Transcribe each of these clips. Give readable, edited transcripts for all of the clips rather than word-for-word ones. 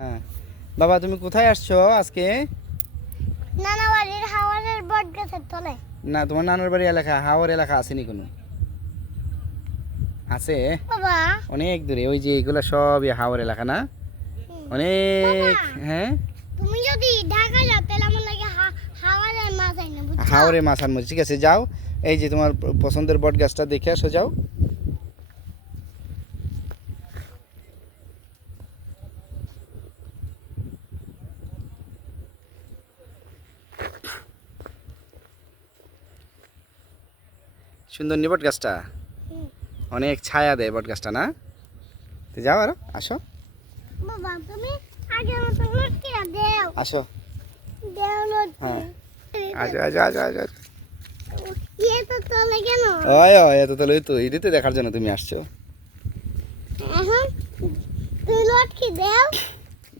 হ্যাঁ বাবা, তুমি কোথায় আসছো আজকে? নানা বাড়ির হাওয়ারের বট গাছের তলায়। না, তোমার নানার বাড়ি এলাকা হাওর এলাকা আসেনি কোনো? আছে বাবা অনেক দূরে, ওই যে এগুলো সবই হাওর এলাকা না, অনেক। হ্যাঁ, তুমি যদি ঢাকা যাও তাহলে আমার লাগে হাওয়ারের মাছ আইনা বুঝছো? হাওরে মাছ আনবো, ঠিক আছে যাও। এই যে তোমার পছন্দের বট গাছটা দেখে আসো, যাও। সুন্দর নি বট গাছটা, হুম। অনেক ছায়া দেয় বট গাছটা না। তো যাও আর আসো, বাবা তুমি আগের মতো লটকে দাও। আসো। দাও লটকে। হ্যাঁ, আসো আসো আসো আসো। ইয়ে তো চলে কেন? ওই ওই, এত তাহলে তো এটাতে দেখার জন্য তুমি আসছো। এখন তুমি লটকে দাও।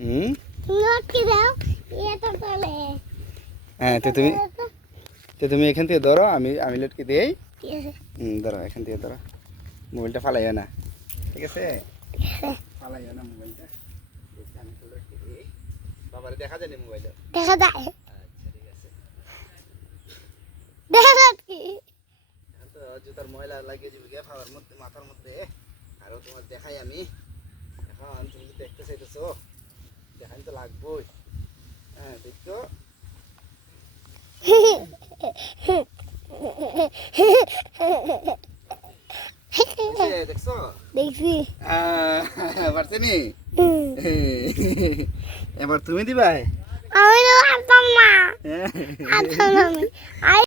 হুম। তুমি লটকে দাও। ইয়ে তো চলে। হ্যাঁ, তো তুমি এখান থেকে ধরো, আমি আমি লটকে দিই। ঠিক আছে। ধরো, এখান থেকে ধরো, মোবাইলটা ফালাইও না, ঠিক আছে? ফালাইও না মোবাইলটা। আমি তো লটকে দিই, বাবারে দেখা যায় না মোবাইলে। দেখা যায়। আচ্ছা, ঠিক আছে। দেখা যায় কি? এখন তো জুতার ময়লা লাগিয়ে যাবে গে ফাওয়ার মধ্যে, মাথার মধ্যে। আরও তোমার দেখাই আমি, এখন তুমি যদি দেখতে চাইতেছো, দেখাই তো লাগবোই। হ্যাঁ, দেখতো। দেখছো? দেখছি। পারছে নি? এবার তুমি দিবাই। আমি তো পারতাম না। হ্যাঁ। পারতাম না আমি।